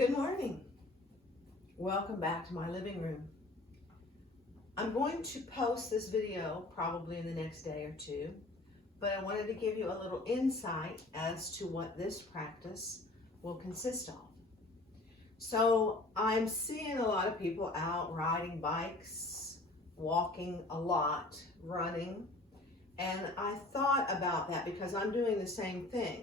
Good morning. Welcome back to my living room. I'm going to post this video probably in the next day or two, but I wanted to give you a little insight as to what this practice will consist of. So I'm seeing a lot of people out riding bikes, walking a lot, running, and I thought about that because I'm doing the same thing.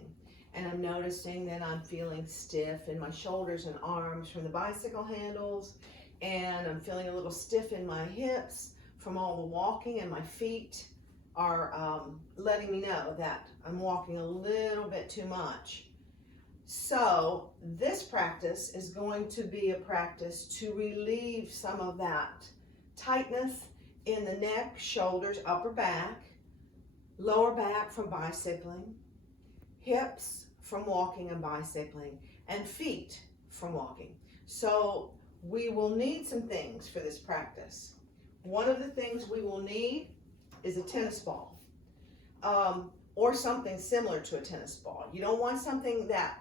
And I'm noticing that I'm feeling stiff in my shoulders and arms from the bicycle handles, and I'm feeling a little stiff in my hips from all the walking, and my feet are letting me know that I'm walking a little bit too much. So this practice is going to be a practice to relieve some of that tightness in the neck, shoulders, upper back, lower back from bicycling, hips from walking and bicycling, and feet from walking. So we will need some things for this practice. One of the things we will need is a tennis ball, or something similar to a tennis ball. You don't want something that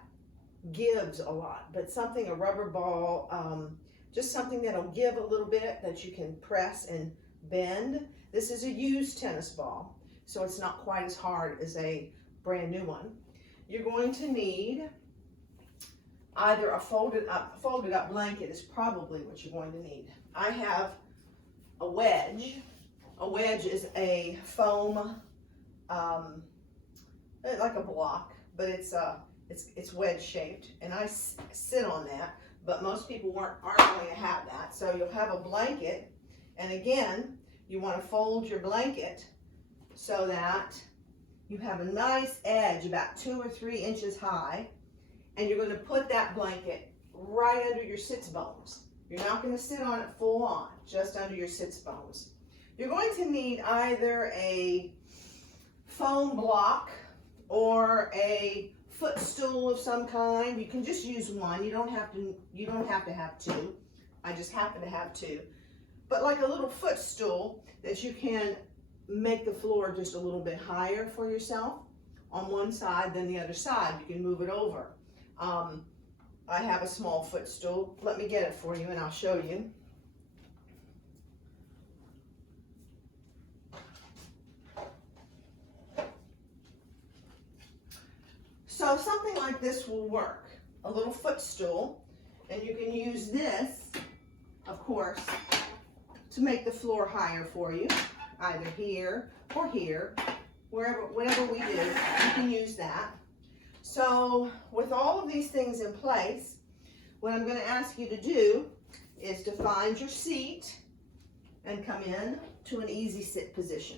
gives a lot, but something, a rubber ball, just something that'll give a little bit that you can press and bend. This is a used tennis ball, so it's not quite as hard as a brand new one. You're going to need either a folded up blanket is probably what you're going to need. I have a wedge. A wedge is a foam, like a block, but it's wedge shaped, and I sit on that. But most people aren't going to have that. So you'll have a blanket, and again, you want to fold your blanket so that you have a nice edge about 2 or 3 inches high, and you're going to put that blanket right under your sits bones. You're not going to sit on it full on, just under your sits bones. You're going to need either a foam block or a footstool of some kind. You can just use one. You don't have to have two. I just happen to have two. But like a little footstool that you can make the floor just a little bit higher for yourself on one side than the other side. You can move it over. I have a small footstool. Let me get it for you and I'll show you. So something like this will work. A little footstool, and you can use this, of course, to make the floor higher for you. Either here or here, whatever we do, you can use that. So with all of these things in place, what I'm going to ask you to do is to find your seat and come in to an easy sit position.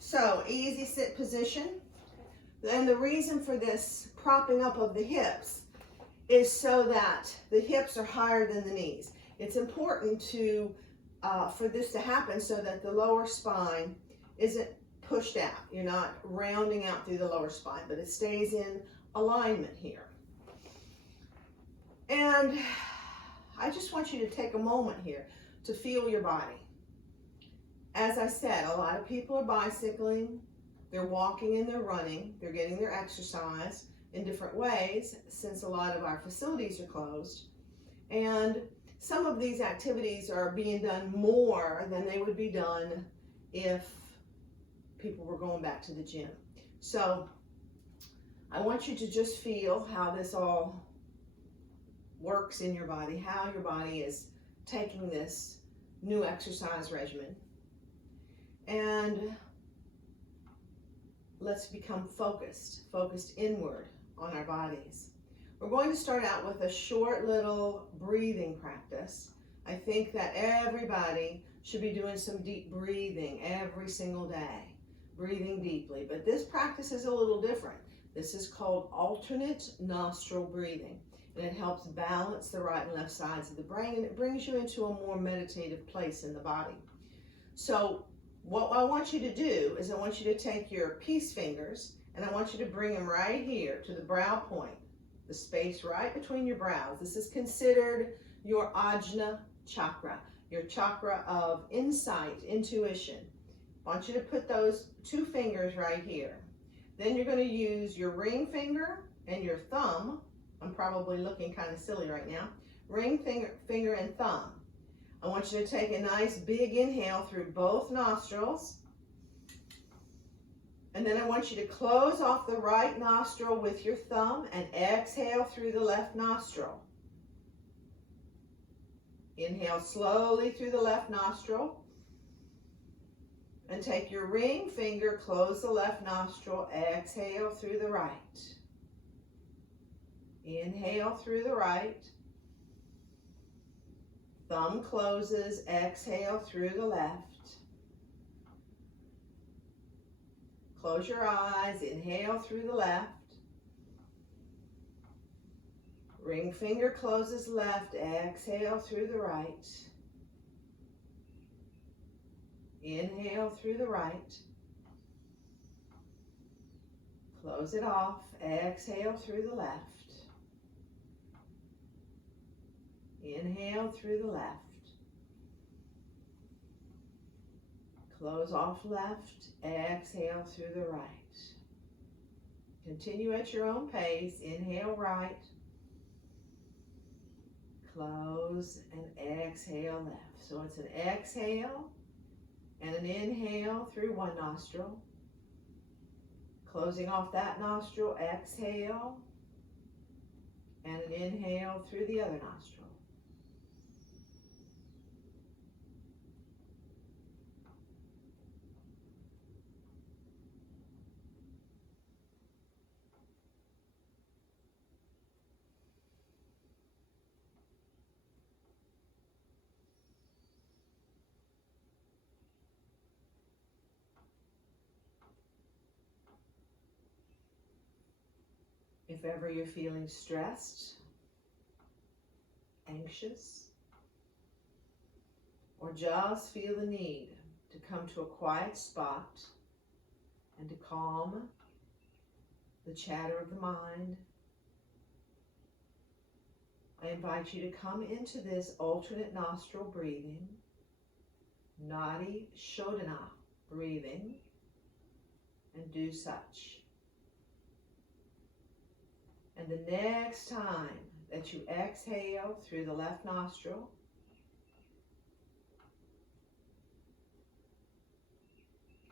So easy sit position. And the reason for this propping up of the hips is so that the hips are higher than the knees. It's important to for this to happen so that the lower spine isn't pushed out. You're not rounding out through the lower spine, but it stays in alignment here. And I just want you to take a moment here to feel your body. As I said, a lot of people are bicycling, they're walking and they're running, they're getting their exercise in different ways since a lot of our facilities are closed. And some of these activities are being done more than they would be done if people were going back to the gym. So I want you to just feel how this all works in your body, how your body is taking this new exercise regimen. And let's become focused inward on our bodies. We're going to start out with a short little breathing practice. I think that everybody should be doing some deep breathing every single day, breathing deeply. But this practice is a little different. This is called alternate nostril breathing, and it helps balance the right and left sides of the brain, and it brings you into a more meditative place in the body. So what I want you to do is I want you to take your peace fingers, and I want you to bring them right here to the brow point, the space right between your brows. This is considered your Ajna chakra, your chakra of insight, intuition. I want you to put those 2 fingers right here. Then you're going to use your ring finger and your thumb I'm probably looking kind of silly right now. Ring finger and thumb. I want you to take a nice big inhale through both nostrils. And then I want you to close off the right nostril with your thumb and exhale through the left nostril. Inhale slowly through the left nostril. And take your ring finger, close the left nostril, exhale through the right. Inhale through the right. Thumb closes, exhale through the left. Close your eyes, inhale through the left. Ring finger closes left, exhale through the right. Inhale through the right. Close it off, exhale through the left. Inhale through the left. Close off left, exhale through the right. Continue at your own pace. Inhale right. Close and exhale left. So it's an exhale and an inhale through one nostril. Closing off that nostril, exhale, and an inhale through the other nostril. If ever you're feeling stressed, anxious, or just feel the need to come to a quiet spot and to calm the chatter of the mind, I invite you to come into this alternate nostril breathing, Nadi Shodhana breathing, and do such. And the next time that you exhale through the left nostril,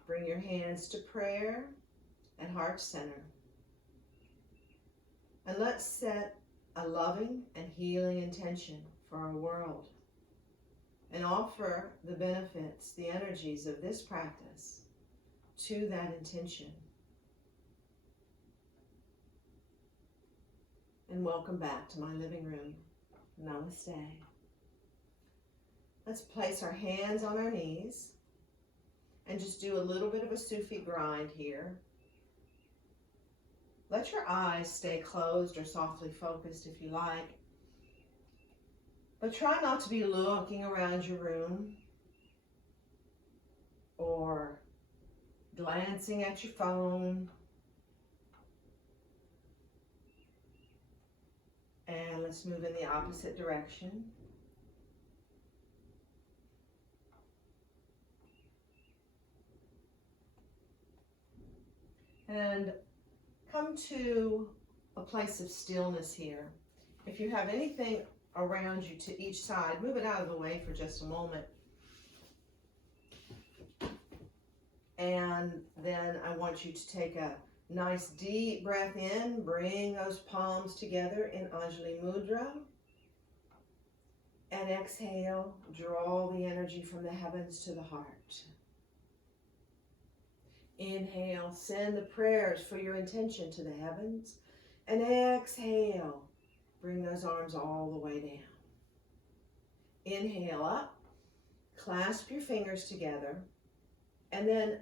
bring your hands to prayer and heart center. And let's set a loving and healing intention for our world and offer the benefits, the energies of this practice to that intention. And welcome back to my living room. Namaste. Let's place our hands on our knees and just do a little bit of a Soothe grind here. Let your eyes stay closed or softly focused if you like. But try not to be looking around your room or glancing at your phone. And let's move in the opposite direction. And come to a place of stillness here. If you have anything around you to each side, move it out of the way for just a moment. And then I want you to take a nice deep breath in, bring those palms together in Anjali Mudra. And exhale, draw the energy from the heavens to the heart. Inhale, send the prayers for your intention to the heavens. And exhale, bring those arms all the way down. Inhale up, clasp your fingers together, and then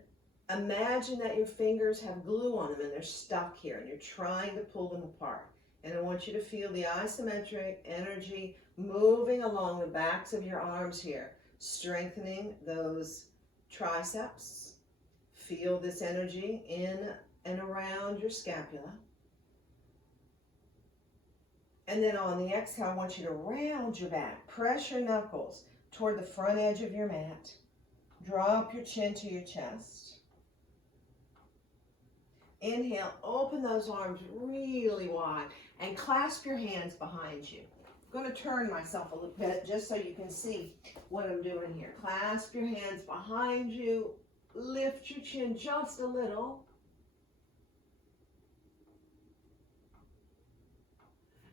imagine that your fingers have glue on them and they're stuck here and you're trying to pull them apart. And I want you to feel the isometric energy moving along the backs of your arms here, strengthening those triceps. Feel this energy in and around your scapula. And then on the exhale, I want you to round your back. Press your knuckles toward the front edge of your mat. Drop your chin to your chest. Inhale, open those arms really wide and clasp your hands behind you. I'm going to turn myself a little bit just so you can see what I'm doing here. Clasp your hands behind you. Lift your chin just a little.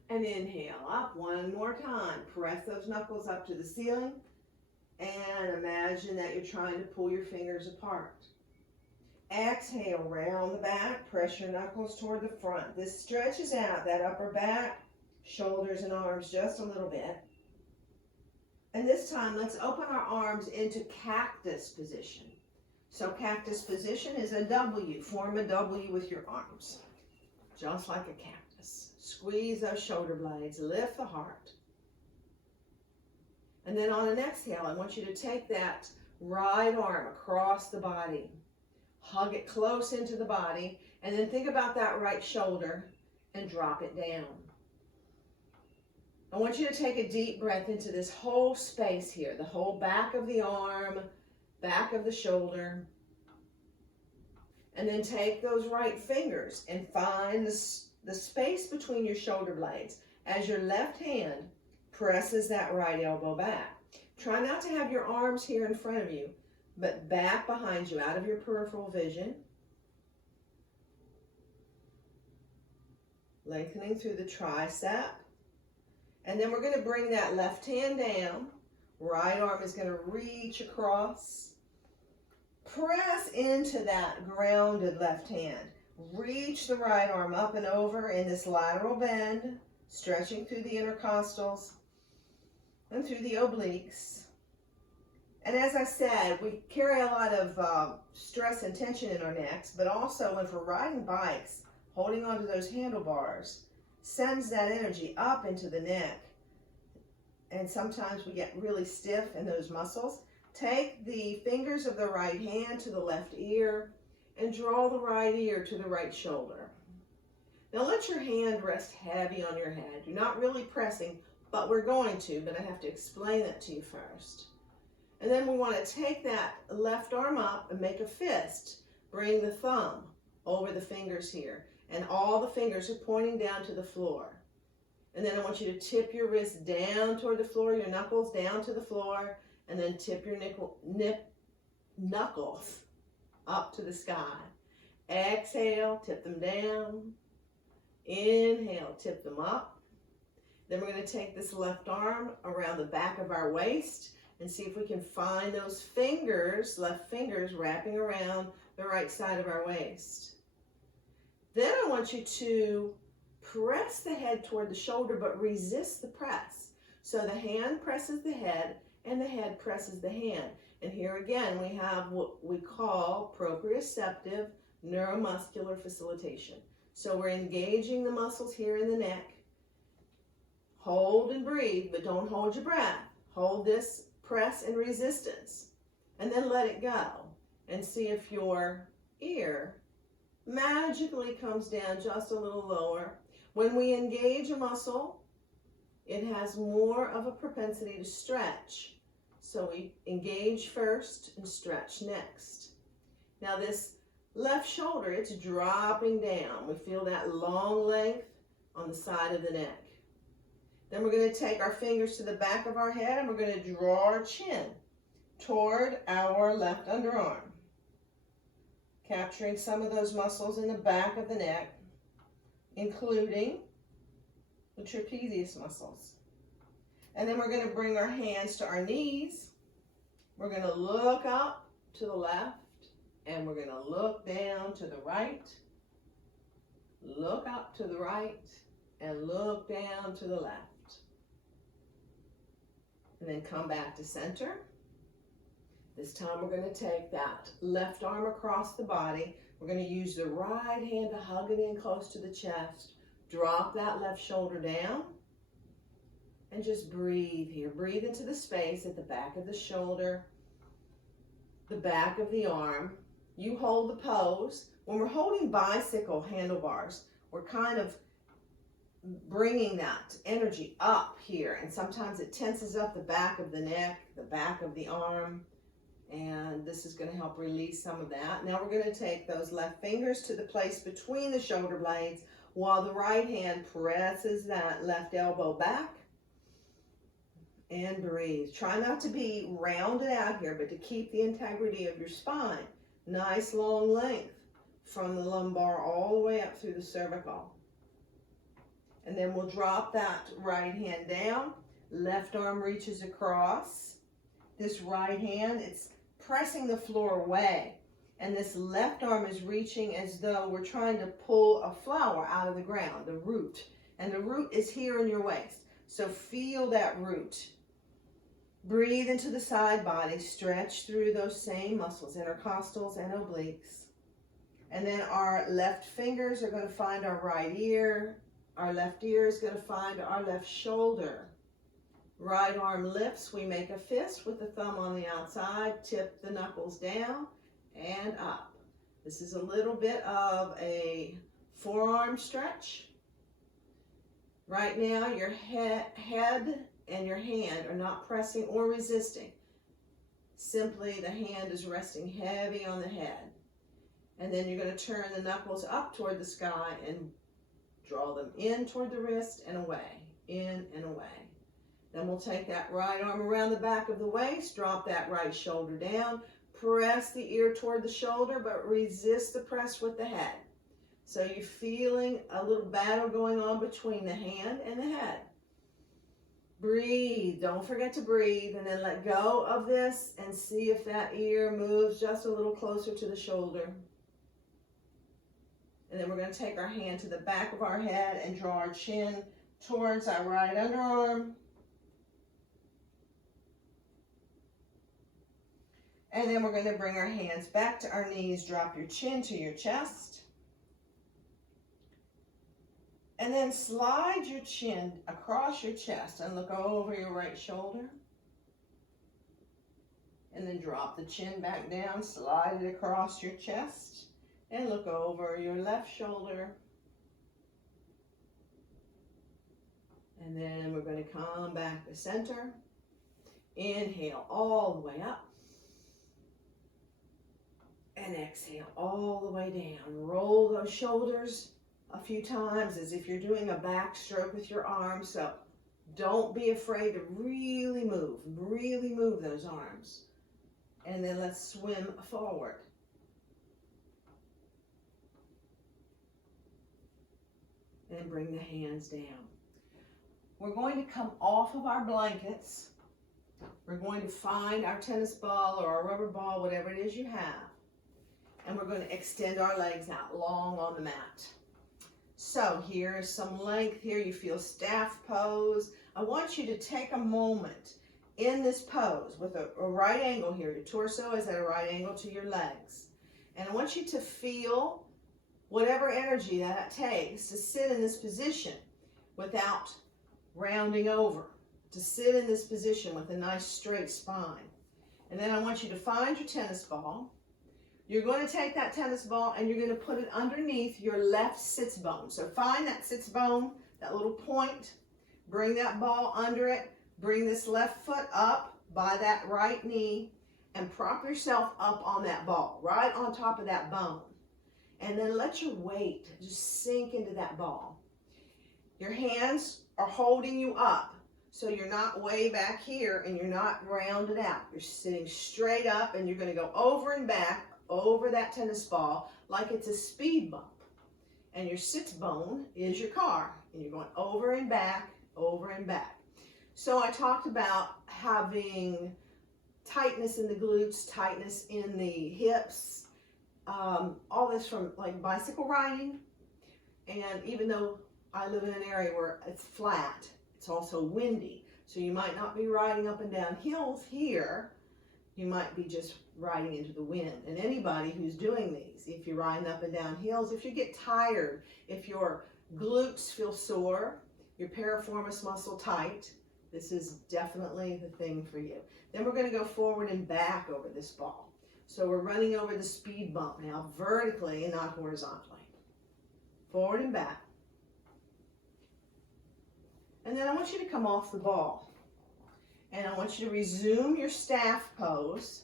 And inhale up one more time. Press those knuckles up to the ceiling. And imagine that you're trying to pull your fingers apart. Exhale, round the back. Press your knuckles toward the front. This stretches out that upper back, shoulders and arms just a little bit. And this time, let's open our arms into cactus position. So cactus position is a W. Form a W with your arms, just like a cactus. Squeeze those shoulder blades, lift the heart. And then on an exhale, I want you to take that right arm across the body. Hug it close into the body, and then think about that right shoulder and drop it down. I want you to take a deep breath into this whole space here, the whole back of the arm, back of the shoulder. And then take those right fingers and find the space between your shoulder blades as your left hand presses that right elbow back. Try not to have your arms here in front of you, but back behind you, out of your peripheral vision. Lengthening through the tricep. And then we're going to bring that left hand down. Right arm is going to reach across. Press into that grounded left hand. Reach the right arm up and over in this lateral bend, stretching through the intercostals and through the obliques. And as I said, we carry a lot of stress and tension in our necks, but also when we're riding bikes, holding onto those handlebars sends that energy up into the neck. And sometimes we get really stiff in those muscles. Take the fingers of the right hand to the left ear and draw the right ear to the right shoulder. Now let your hand rest heavy on your head. You're not really pressing, but we're going to, but I have to explain that to you first. And then we want to take that left arm up and make a fist. Bring the thumb over the fingers here. And all the fingers are pointing down to the floor. And then I want you to tip your wrist down toward the floor, your knuckles down to the floor, and then tip your knuckles up to the sky. Exhale, tip them down. Inhale, tip them up. Then we're going to take this left arm around the back of our waist and see if we can find those fingers, left fingers, wrapping around the right side of our waist. Then I want you to press the head toward the shoulder, but resist the press. So the hand presses the head, and the head presses the hand. And here again, we have what we call proprioceptive neuromuscular facilitation. So we're engaging the muscles here in the neck. Hold and breathe, but don't hold your breath. Hold this press and resistance, and then let it go. And see if your ear magically comes down just a little lower. When we engage a muscle, it has more of a propensity to stretch. So we engage first and stretch next. Now this left shoulder, it's dropping down. We feel that long length on the side of the neck. Then we're going to take our fingers to the back of our head and we're going to draw our chin toward our left underarm, capturing some of those muscles in the back of the neck, including the trapezius muscles. And then we're going to bring our hands to our knees. We're going to look up to the left, and we're going to look down to the right, look up to the right, and look down to the left. And then come back to center. This time we're going to take that left arm across the body. We're going to use the right hand to hug it in close to the chest. Drop that left shoulder down. And just breathe here. Breathe into the space at the back of the shoulder, the back of the arm. You hold the pose. When we're holding bicycle handlebars, we're kind of bringing that energy up here. And sometimes it tenses up the back of the neck, the back of the arm. And this is going to help release some of that. Now we're going to take those left fingers to the place between the shoulder blades while the right hand presses that left elbow back. And breathe. Try not to be rounded out here, but to keep the integrity of your spine. Nice long length from the lumbar all the way up through the cervical. And then we'll drop that right hand down. Left arm reaches across. This right hand, it's pressing the floor away. And this left arm is reaching as though we're trying to pull a flower out of the ground, the root. And the root is here in your waist. So feel that root. Breathe into the side body. Stretch through those same muscles, intercostals and obliques. And then our left fingers are going to find our right ear. Our left ear is going to find our left shoulder. Right arm lifts. We make a fist with the thumb on the outside. Tip the knuckles down and up. This is a little bit of a forearm stretch. Right now, your head and your hand are not pressing or resisting. Simply the hand is resting heavy on the head. And then you're going to turn the knuckles up toward the sky and draw them in toward the wrist and away, in and away. Then we'll take that right arm around the back of the waist, drop that right shoulder down, press the ear toward the shoulder, but resist the press with the head. So you're feeling a little battle going on between the hand and the head. Breathe. Don't forget to breathe, and then let go of this and see if that ear moves just a little closer to the shoulder. And then we're going to take our hand to the back of our head and draw our chin towards our right underarm. And then we're going to bring our hands back to our knees. Drop your chin to your chest. And then slide your chin across your chest and look over your right shoulder. And then drop the chin back down, slide it across your chest, and look over your left shoulder. And then we're going to come back to center. Inhale all the way up. And exhale all the way down. Roll those shoulders a few times as if you're doing a backstroke with your arms. So don't be afraid to really move those arms. And then let's swim forward. And bring the hands down. We're going to come off of our blankets. We're going to find our tennis ball or a rubber ball, whatever it is you have. And we're going to extend our legs out long on the mat. So here's some length here. You feel staff pose. I want you to take a moment in this pose with a right angle here. Your torso is at a right angle to your legs. And I want you to feel whatever energy that takes to sit in this position without rounding over. To sit in this position with a nice straight spine. And then I want you to find your tennis ball. You're going to take that tennis ball and you're going to put it underneath your left sits bone. So find that sits bone, that little point, bring that ball under it, bring this left foot up by that right knee and prop yourself up on that ball, right on top of that bone. And then let your weight just sink into that ball. Your hands are holding you up, so you're not way back here and you're not rounded out. You're sitting straight up and you're going to go over and back over that tennis ball like it's a speed bump. And your sits bone is your car. And you're going over and back, over and back. So I talked about having tightness in the glutes, tightness in the hips, all this from like bicycle riding. And even though I live in an area where it's flat, it's also windy. So you might not be riding up and down hills here. You might be just riding into the wind. And anybody who's doing these, if you're riding up and down hills, if you get tired, if your glutes feel sore, your piriformis muscle tight, this is definitely the thing for you. Then we're going to go forward and back over this ball. So we're running over the speed bump now, vertically and not horizontally. Forward and back. And then I want you to come off the ball. And I want you to resume your staff pose.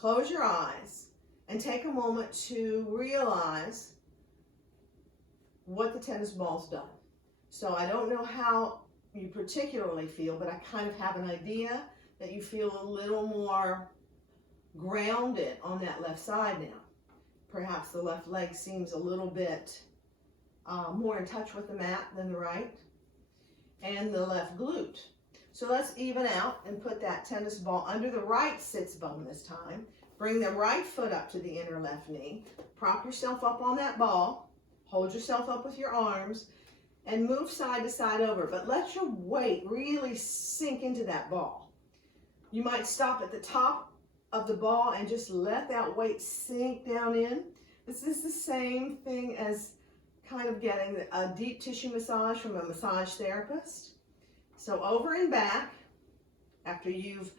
close your eyes and take a moment to realize what the tennis ball's done. So I don't know how you particularly feel, but I kind of have an idea that you feel a little more grounded on that left side now. Perhaps the left leg seems a little bit more in touch with the mat than the right, and the left glute. So let's even out and put that tennis ball under the right sits bone this time. Bring the right foot up to the inner left knee. Prop yourself up on that ball. Hold yourself up with your arms and move side to side over, but let your weight really sink into that ball. You might stop at the top of the ball and just let that weight sink down in. This is the same thing as kind of getting a deep tissue massage from a massage therapist. So over and back, after you've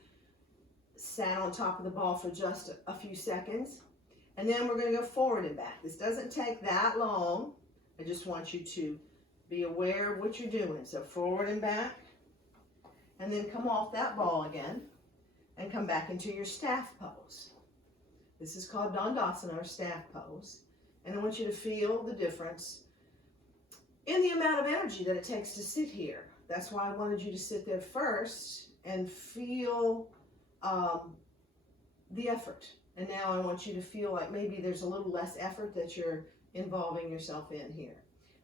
sat on top of the ball for just a few seconds, and then we're going to go forward and back. This doesn't take that long. I just want you to be aware of what you're doing. So forward and back, and then come off that ball again and come back into your staff pose. This is called Dandasana, or staff pose. And I want you to feel the difference in the amount of energy that it takes to sit here. That's why I wanted you to sit there first and feel the effort. And now I want you to feel like maybe there's a little less effort that you're involving yourself in here.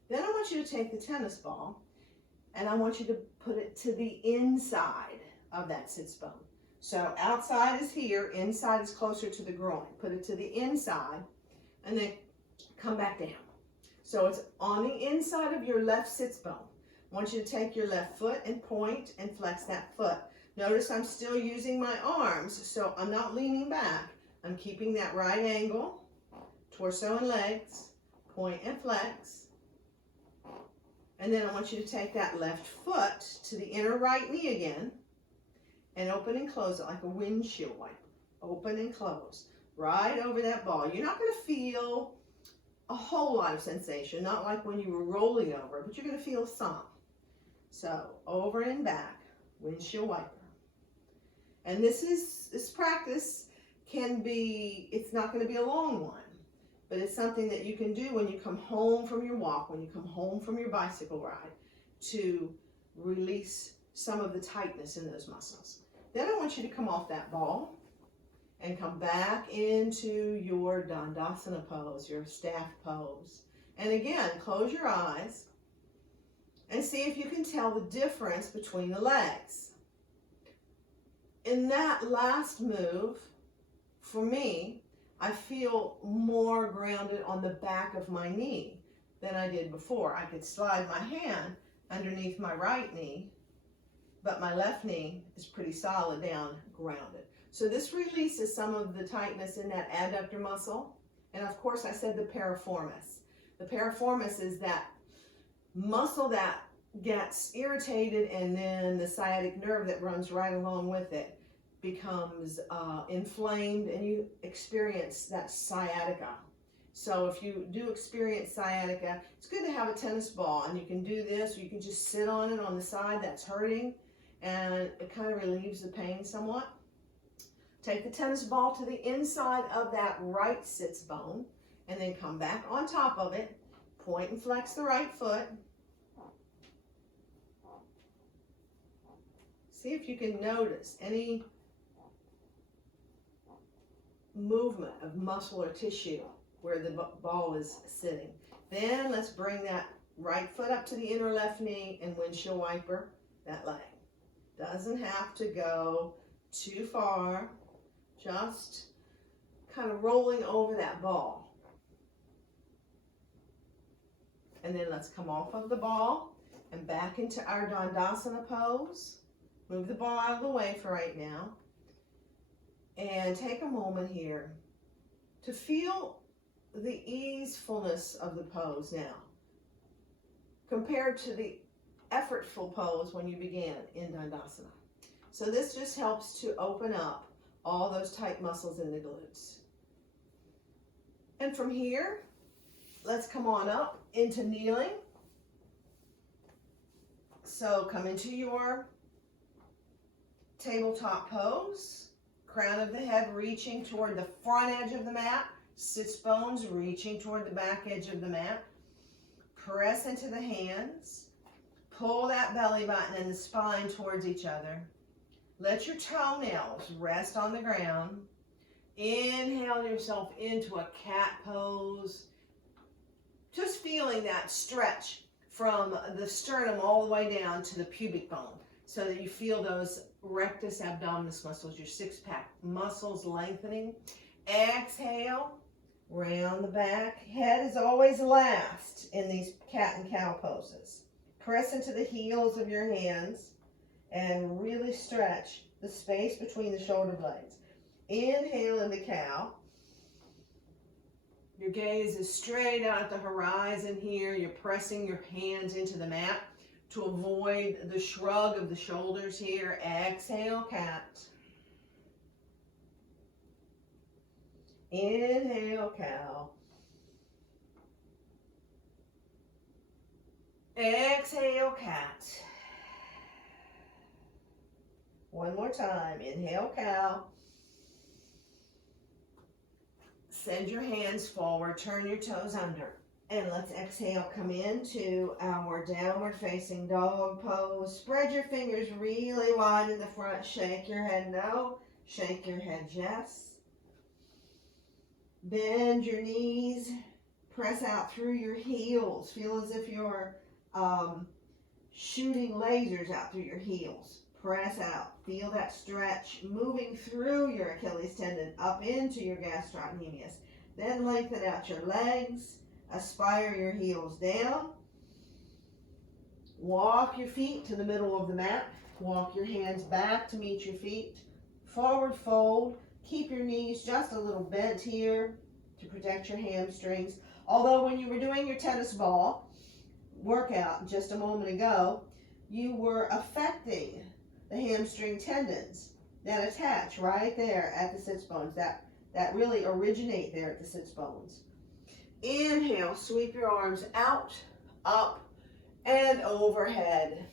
Then I want you to take the tennis ball and I want you to put it to the inside of that sits bone. So outside is here, inside is closer to the groin. Put it to the inside and then come back down. So it's on the inside of your left sits bone. I want you to take your left foot and point and flex that foot. Notice I'm still using my arms, so I'm not leaning back. I'm keeping that right angle, torso and legs, point and flex. And then I want you to take that left foot to the inner right knee again and open and close it like a windshield wiper. Open and close right over that ball. You're not going to feel a whole lot of sensation, not like when you were rolling over, but you're going to feel some. So over and back, windshield wiper. And this practice can be, it's not going to be a long one, but it's something that you can do when you come home from your walk, when you come home from your bicycle ride, to release some of the tightness in those muscles. Then I want you to come off that ball and come back into your Dandasana pose, your staff pose. And again, close your eyes and see if you can tell the difference between the legs. In that last move, for me, I feel more grounded on the back of my knee than I did before. I could slide my hand underneath my right knee, but my left knee is pretty solid down, grounded. So this releases some of the tightness in that adductor muscle. And of course, I said the piriformis. The piriformis is that muscle that gets irritated, and then the sciatic nerve that runs right along with it becomes inflamed, and you experience that sciatica. So if you do experience sciatica, it's good to have a tennis ball, and you can do this, or you can just sit on it on the side that's hurting, and it kind of relieves the pain somewhat. Take the tennis ball to the inside of that right sits bone, and then come back on top of it, point and flex the right foot. See if you can notice any movement of muscle or tissue where the ball is sitting. Then let's bring that right foot up to the inner left knee and windshield wiper that leg. Doesn't have to go too far, just kind of rolling over that ball. And then let's come off of the ball and back into our Dandasana pose. Move the ball out of the way for right now. And take a moment here to feel the easefulness of the pose now, compared to the effortful pose when you began in Dandasana. So this just helps to open up all those tight muscles in the glutes. And from here, let's come on up into kneeling. So come into your tabletop pose. crown of the head reaching toward the front edge of the mat, sits bones reaching toward the back edge of the mat. Press into the hands. Pull that belly button and the spine towards each other. Let your toenails rest on the ground. Inhale yourself into a cat pose. Just feeling that stretch from the sternum all the way down to the pubic bone so that you feel those rectus abdominis muscles, your six-pack muscles lengthening. Exhale, round the back. Head is always last in these cat and cow poses. Press into the heels of your hands and really stretch the space between the shoulder blades. Inhale into cow. Your gaze is straight out at the horizon here. You're pressing your hands into the mat to avoid the shrug of the shoulders here. Exhale, cat. Inhale, cow. Exhale, cat. One more time. Inhale, cow. Send your hands forward. Turn your toes under. And let's exhale. Come into our downward facing dog pose. Spread your fingers really wide in the front. Shake your head no. Shake your head yes. Bend your knees. Press out through your heels. Feel as if you're shooting lasers out through your heels. Press out. Feel that stretch moving through your Achilles tendon up into your gastrocnemius. Then lengthen out your legs. Aspire your heels down. Walk your feet to the middle of the mat. Walk your hands back to meet your feet. Forward fold. Keep your knees just a little bent here to protect your hamstrings. Although when you were doing your tennis ball workout just a moment ago, you were affecting the hamstring tendons that attach right there at the sits bones, that really originate there at the sits bones. Inhale, sweep your arms out, up, and overhead.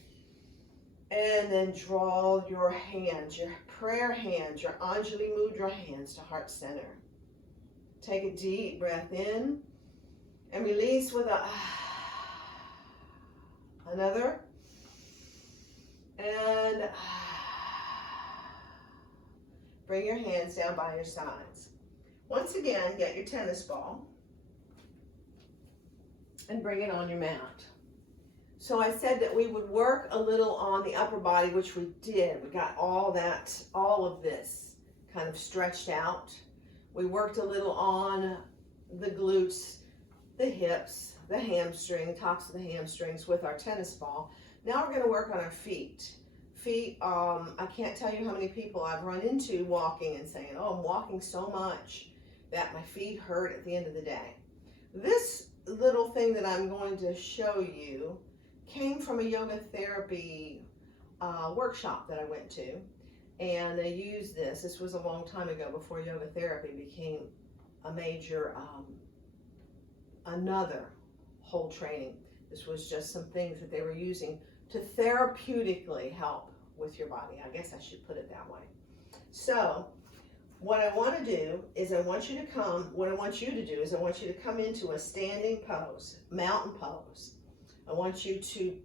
And then draw your hands, your prayer hands, your Anjali Mudra hands to heart center. Take a deep breath in and release with another. And bring your hands down by your sides. Once again, get your tennis ball and bring it on your mat. So I said that we would work a little on the upper body, which we did. We got all of this kind of stretched out. We worked a little on the glutes, the hips, the hamstring, tops of the hamstrings with our tennis ball. Now we're going to work on our feet. Feet, I can't tell you how many people I've run into walking and saying, oh, I'm walking so much that my feet hurt at the end of the day. This little thing that I'm going to show you came from a yoga therapy workshop that I went to, and they used this. This was a long time ago, before yoga therapy became a major, another whole training. This was just some things that they were using to therapeutically help with your body. I guess I should put it that way. So what I want to do is I want you to come into a standing pose, mountain pose. I want you to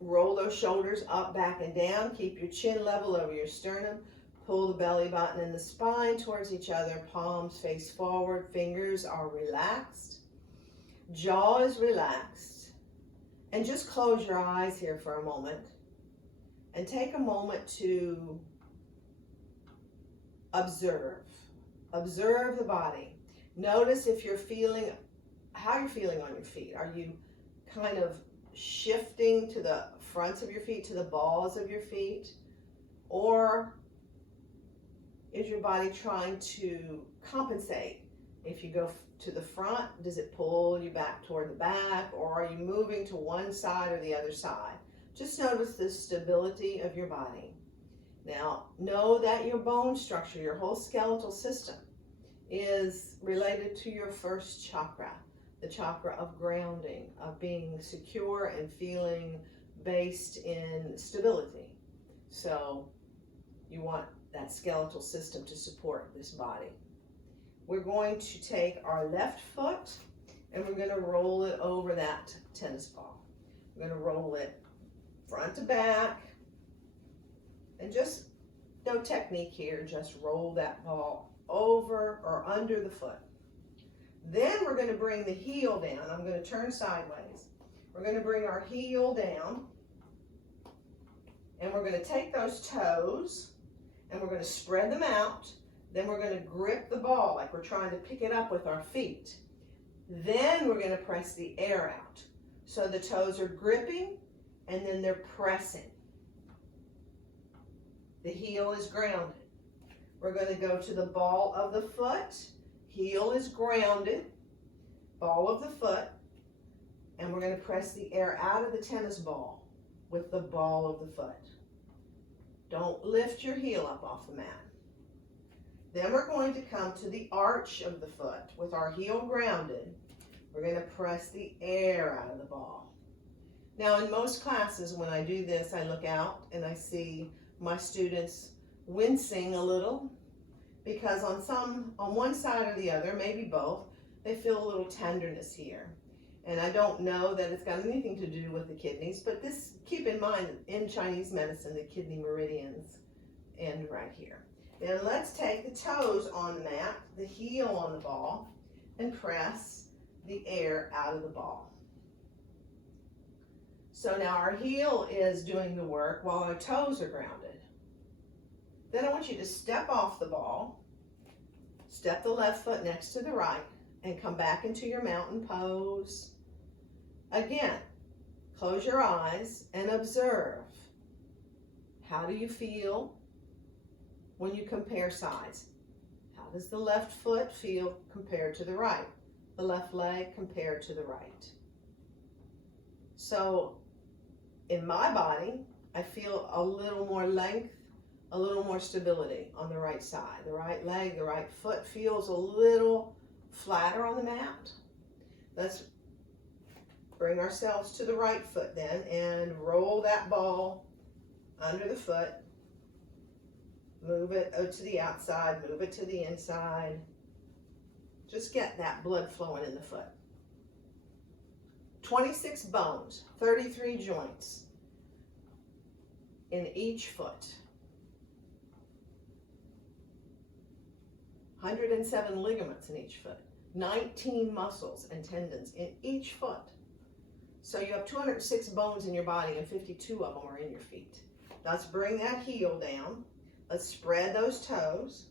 roll those shoulders up, back, and down. Keep your chin level over your sternum. Pull the belly button and the spine towards each other. Palms face forward. Fingers are relaxed. Jaw is relaxed. And just close your eyes here for a moment. And take a moment to observe. Observe the body. Notice if you're feeling, how you're feeling on your feet. Are you kind of shifting to the fronts of your feet, to the balls of your feet? Or is your body trying to compensate? If you go to the front, does it pull you back toward the back? Or are you moving to one side or the other side? Just notice the stability of your body. Now, know that your bone structure, your whole skeletal system, is related to your first chakra, the chakra of grounding, of being secure and feeling based in stability. So You want that skeletal system to support this body. We're going to take our left foot and we're going to roll it over that tennis ball. We're going to roll it front to back, and just no technique here, just roll that ball over or under the foot. Then we're going to bring the heel down. I'm going to turn sideways. We're going to bring our heel down, and we're going to take those toes and we're going to spread them out. Then we're going to grip the ball like we're trying to pick it up with our feet. Then we're going to press the air out. So the toes are gripping and then they're pressing. The heel is grounded. We're going to go to the ball of the foot. Heel is grounded. Ball of the foot. And we're going to press the air out of the tennis ball with the ball of the foot. Don't lift your heel up off the mat. Then we're going to come to the arch of the foot with our heel grounded. We're going to press the air out of the ball. Now in most classes when I do this, I look out and I see my students wincing a little because on one side or the other, maybe both, they feel a little tenderness here. And I don't know that it's got anything to do with the kidneys, but this, keep in mind, in Chinese medicine, the kidney meridians end right here. Then let's take the toes on the mat, the heel on the ball, and press the air out of the ball. So now our heel is doing the work while our toes are grounded. Then I want you to step off the ball, step the left foot next to the right, and come back into your mountain pose. Again, close your eyes and observe. How do you feel when you compare sides? How does the left foot feel compared to the right? The left leg compared to the right? So in my body, I feel a little more length, a little more stability on the right side. The right leg, the right foot feels a little flatter on the mat. Let's bring ourselves to the right foot then and roll that ball under the foot. Move it to the outside, move it to the inside. Just get that blood flowing in the foot. 26 bones, 33 joints in each foot. 107 ligaments in each foot. 19 muscles and tendons in each foot. So you have 206 bones in your body and 52 of them are in your feet. Let's bring that heel down. Let's spread those toes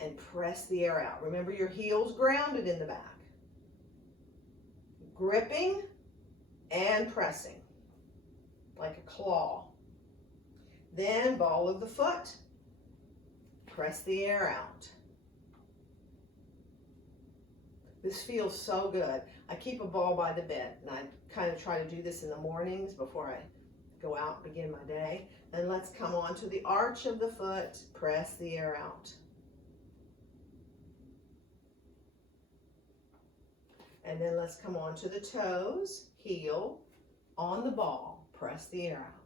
and press the air out. Remember, your heel's grounded in the back. Gripping and pressing like a claw. Then ball of the foot, press the air out. This feels so good. I keep a ball by the bed, and I kind of try to do this in the mornings before I go out and begin my day. And let's come on to the arch of the foot, press the air out. And then let's come on to the toes, heel on the ball, press the air out.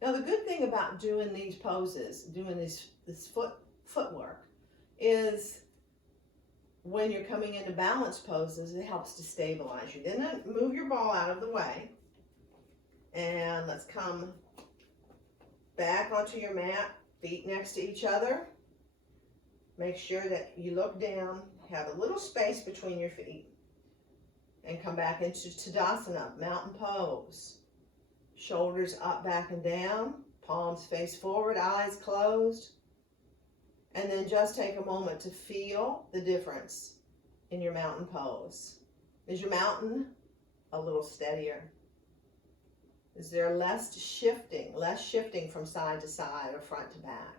Now the good thing about doing these poses, doing this footwork, is when you're coming into balance poses, it helps to stabilize you. Then move your ball out of the way. And let's come back onto your mat, feet next to each other. Make sure that you look down, have a little space between your feet, and come back into Tadasana, mountain pose. Shoulders up, back, and down, palms face forward, eyes closed. And then just take a moment to feel the difference in your mountain pose. Is your mountain a little steadier? Is there less shifting from side to side or front to back?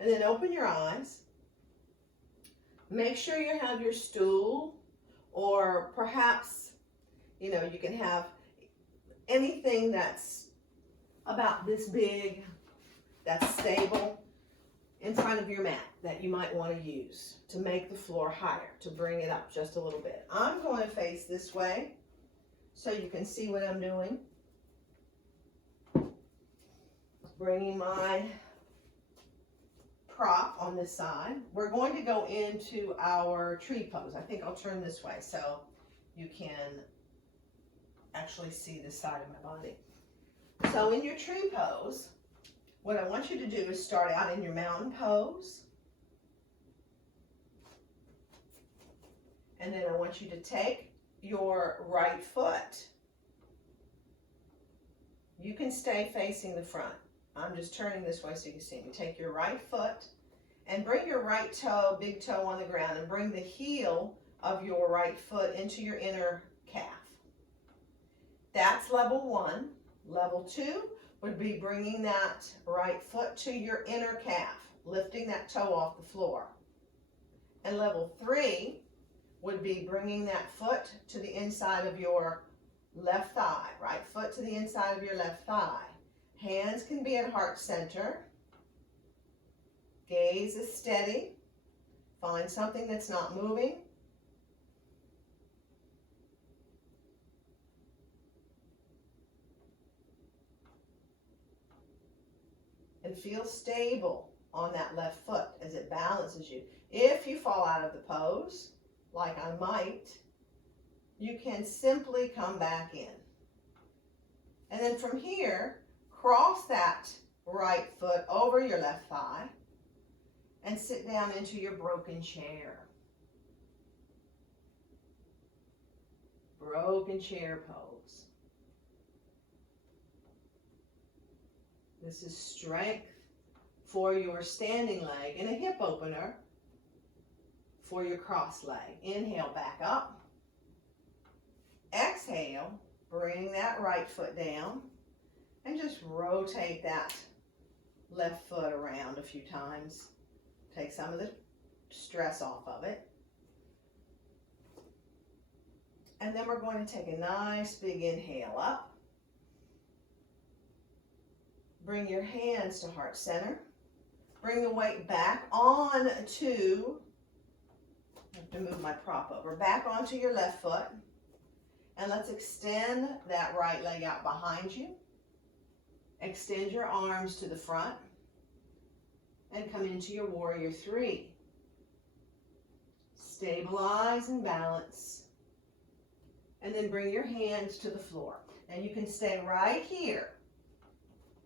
And then open your eyes. Make sure you have your stool, or perhaps, you can have anything that's about this big, that's stable, in front of your mat that you might want to use to make the floor higher, to bring it up just a little bit. I'm going to face this way so you can see what I'm doing. Bringing my prop on this side. We're going to go into our tree pose. I think I'll turn this way so you can actually see this side of my body. So in your tree pose, what I want you to do is start out in your mountain pose. And then I want you to take your right foot. You can stay facing the front. I'm just turning this way so you can see me. Take your right foot and bring your right toe, big toe on the ground, and bring the heel of your right foot into your inner calf. That's level 1. Level 2 would be bringing that right foot to your inner calf, lifting that toe off the floor. And level 3 would be bringing that foot to the inside of your left thigh, right foot to the inside of your left thigh. Hands can be at heart center. Gaze is steady. Find something that's not moving. And feel stable on that left foot as it balances you. If you fall out of the pose, like I might, you can simply come back in. And then from here, cross that right foot over your left thigh and sit down into your broken chair. Broken chair pose. This is strength for your standing leg and a hip opener for your cross leg. Inhale, back up. Exhale, bring that right foot down and just rotate that left foot around a few times. Take some of the stress off of it. And then we're going to take a nice big inhale up. Bring your hands to heart center. Bring the weight back on to, I have to move my prop over, back onto your left foot. And let's extend that right leg out behind you. Extend your arms to the front and come into your warrior 3. Stabilize and balance. And then bring your hands to the floor. And you can stay right here.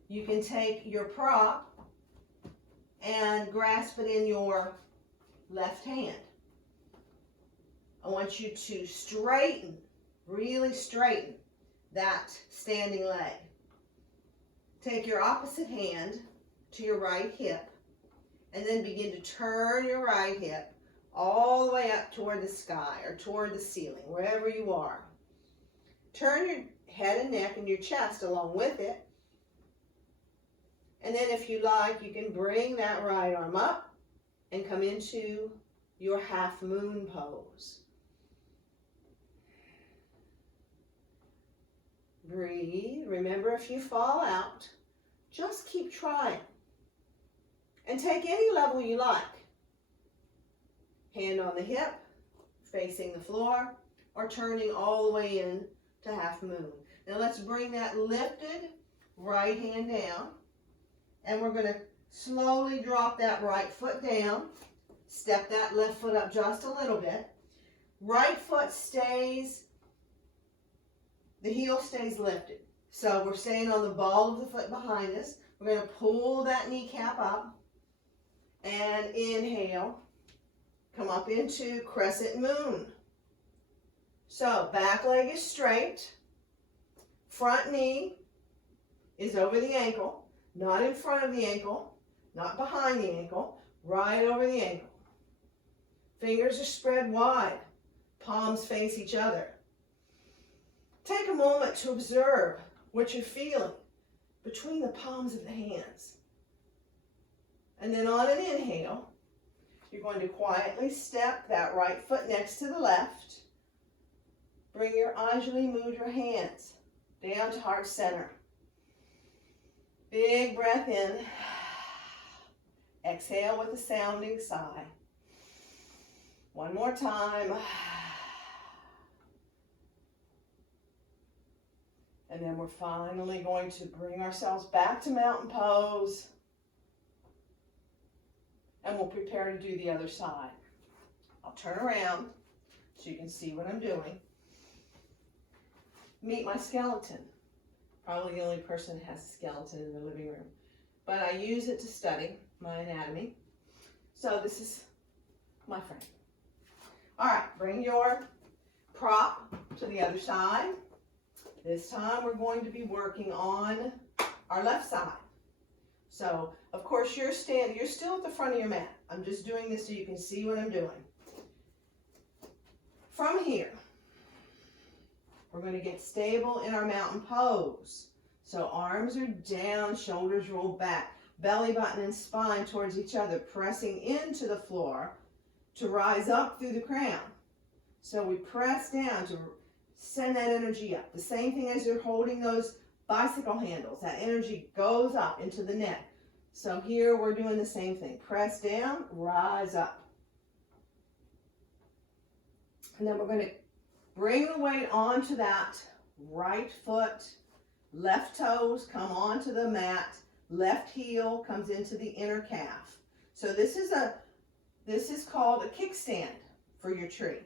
You can take your prop and grasp it in your left hand. I want you to straighten, really straighten that standing leg. Take your opposite hand to your right hip and then begin to turn your right hip all the way up toward the sky or toward the ceiling, wherever you are. Turn your head and neck and your chest along with it. And then if you like, you can bring that right arm up and come into your half moon pose. Breathe. Remember, if you fall out, just keep trying. And take any level you like. Hand on the hip, facing the floor, or turning all the way in to half moon. Now let's bring that lifted right hand down. And we're going to slowly drop that right foot down. Step that left foot up just a little bit. Right foot stays, the heel stays lifted. So we're staying on the ball of the foot behind us. We're going to pull that kneecap up and inhale. Come up into crescent moon. So back leg is straight. Front knee is over the ankle. Not in front of the ankle, not behind the ankle, right over the ankle. Fingers are spread wide, palms face each other. Take a moment to observe what you're feeling between the palms of the hands. And then on an inhale, you're going to quietly step that right foot next to the left. Bring your Anjali Mudra hands down to heart center. Big breath in. Exhale with a sounding sigh. One more time. And then we're finally going to bring ourselves back to mountain pose. And we'll prepare to do the other side. I'll turn around so you can see what I'm doing. Meet my skeleton. Probably the only person that has a skeleton in the living room. But I use it to study my anatomy. So this is my friend. All right, bring your prop to the other side. This time we're going to be working on our left side. So, of course, you're still at the front of your mat. I'm just doing this so you can see what I'm doing. From here, we're going to get stable in our mountain pose. So arms are down, shoulders roll back, belly button and spine towards each other, pressing into the floor to rise up through the crown. So we press down to send that energy up. The same thing as you're holding those bicycle handles. That energy goes up into the neck. So here we're doing the same thing. Press down, rise up. And then we're going to bring the weight onto that right foot. Left toes come onto the mat. Left heel comes into the inner calf. So this is called a kickstand for your tree.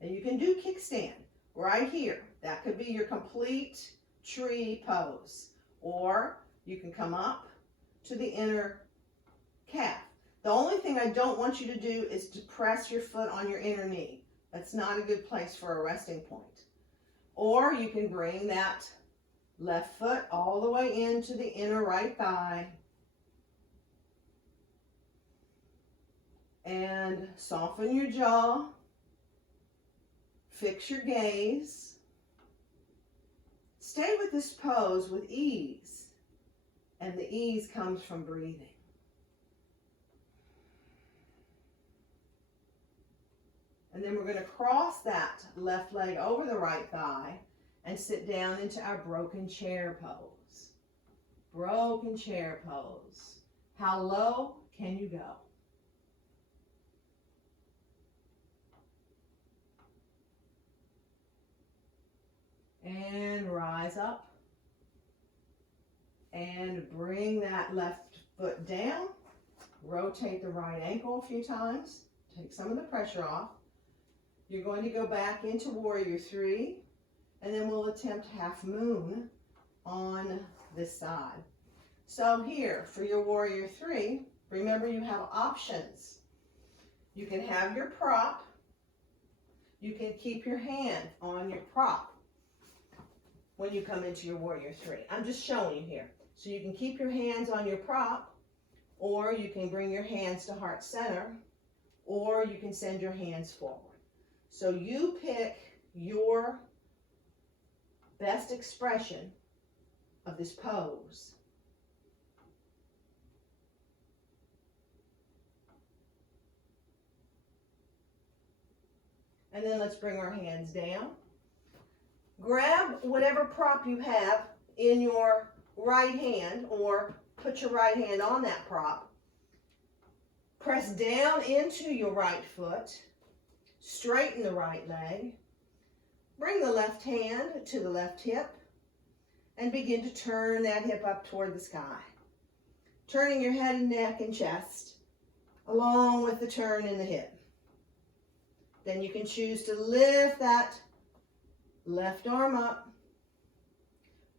And you can do kickstand right here. That could be your complete tree pose. Or you can come up to the inner calf. The only thing I don't want you to do is to press your foot on your inner knee. That's not a good place for a resting point. Or you can bring that left foot all the way into the inner right thigh. And soften your jaw. Fix your gaze. Stay with this pose with ease. And the ease comes from breathing. And then we're going to cross that left leg over the right thigh and sit down into our broken chair pose. Broken chair pose. How low can you go? And rise up. And bring that left foot down. Rotate the right ankle a few times. Take some of the pressure off. You're going to go back into Warrior 3, and then we'll attempt half moon on this side. So here, for your Warrior 3, remember you have options. You can have your prop. You can keep your hand on your prop when you come into your Warrior 3. I'm just showing you here. So you can keep your hands on your prop, or you can bring your hands to heart center, or you can send your hands forward. So you pick your best expression of this pose. And then let's bring our hands down. Grab whatever prop you have in your right hand, or put your right hand on that prop. Press down into your right foot. Straighten the right leg. Bring the left hand to the left hip and begin to turn that hip up toward the sky. Turning your head and neck and chest along with the turn in the hip. Then you can choose to lift that left arm up,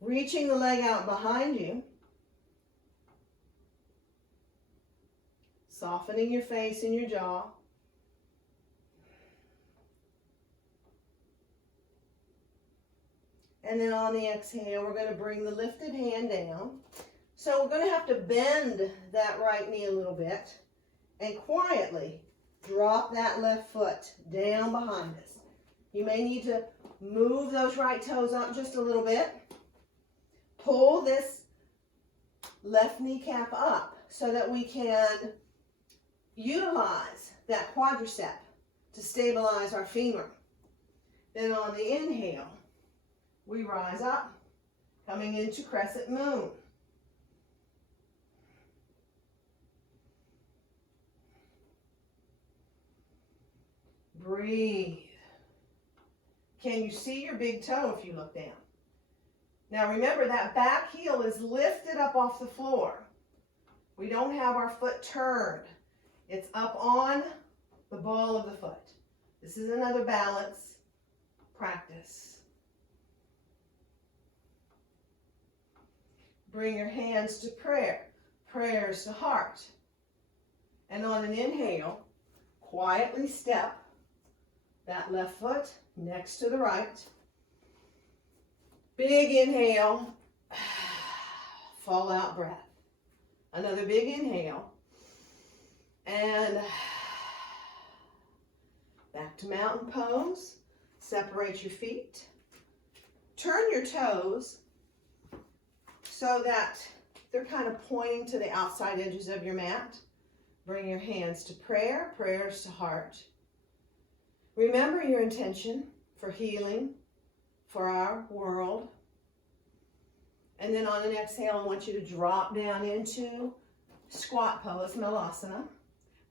reaching the leg out behind you, softening your face and your jaw. And then on the exhale, we're going to bring the lifted hand down. So we're going to have to bend that right knee a little bit and quietly drop that left foot down behind us. You may need to move those right toes up just a little bit. Pull this left kneecap up so that we can utilize that quadricep to stabilize our femur. Then on the inhale, we rise up, coming into crescent moon. Breathe. Can you see your big toe if you look down? Now remember, that back heel is lifted up off the floor. We don't have our foot turned. It's up on the ball of the foot. This is another balance practice. Bring your hands to prayer, prayers to heart. And on an inhale, quietly step that left foot next to the right. Big inhale, fall out breath. Another big inhale. And back to mountain pose. Separate your feet. Turn your toes so that they're kind of pointing to the outside edges of your mat. Bring your hands to prayer, prayers to heart. Remember your intention for healing, for our world. And then on an exhale, I want you to drop down into squat pose, Malasana.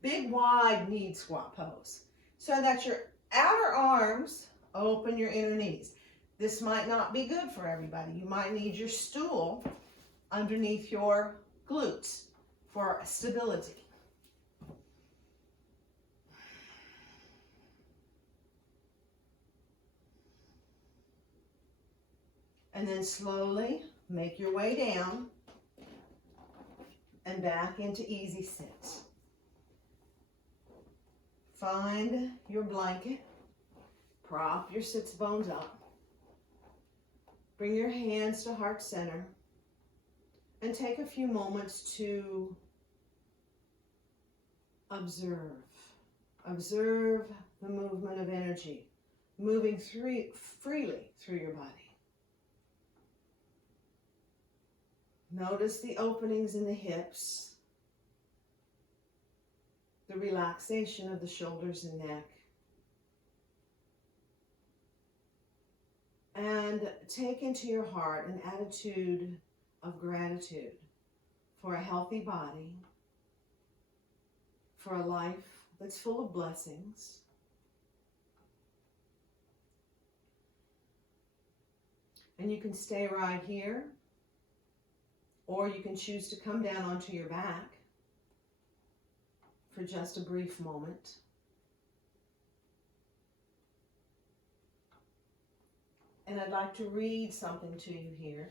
Big wide knee squat pose. So that your outer arms open your inner knees. This might not be good for everybody. You might need your stool underneath your glutes for stability. And then slowly make your way down and back into easy sit. Find your blanket, prop your sits bones up, bring your hands to heart center, and take a few moments to observe. Observe the movement of energy moving freely through your body. Notice the openings in the hips, the relaxation of the shoulders and neck. And take into your heart an attitude of gratitude for a healthy body, for a life that's full of blessings. And you can stay right here, or you can choose to come down onto your back for just a brief moment. And I'd like to read something to you here,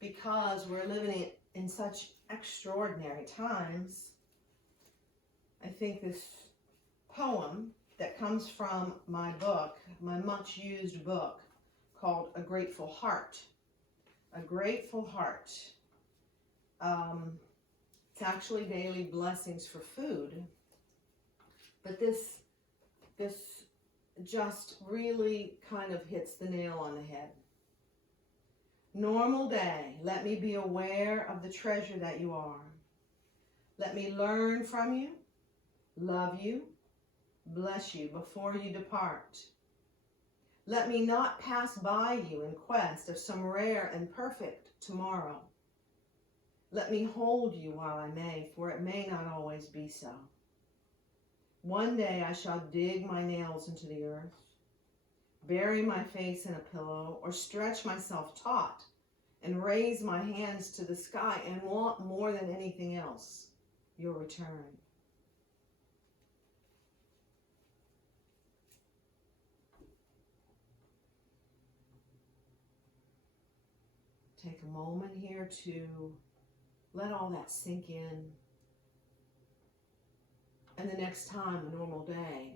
because we're living in such extraordinary times. I think this poem that comes from my book, my much used book, called A Grateful Heart. A Grateful Heart. It's actually daily blessings for food. But this just really kind of hits the nail on the head. Normal day, let me be aware of the treasure that you are. Let me learn from you, love you, bless you before you depart. Let me not pass by you in quest of some rare and perfect tomorrow. Let me hold you while I may, for it may not always be so. One day I shall dig my nails into the earth, bury my face in a pillow, or stretch myself taut and raise my hands to the sky and want more than anything else your return. Take a moment here to let all that sink in. And the next time a normal day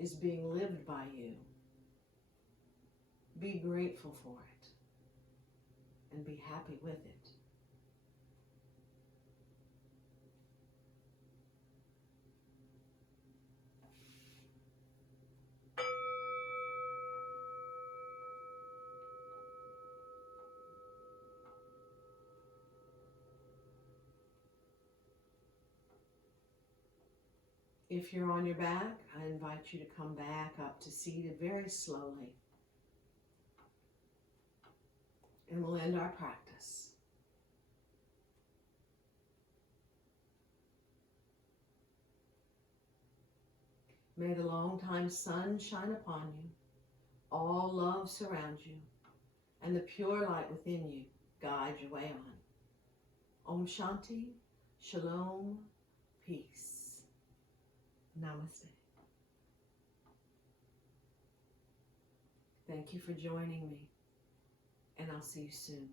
is being lived by you, be grateful for it and be happy with it. If you're on your back, I invite you to come back up to seated very slowly. And we'll end our practice. May the long-time sun shine upon you. All love surround you. and the pure light within you guide your way on. Om Shanti, Shalom, peace. Namaste. Thank you for joining me, and I'll see you soon.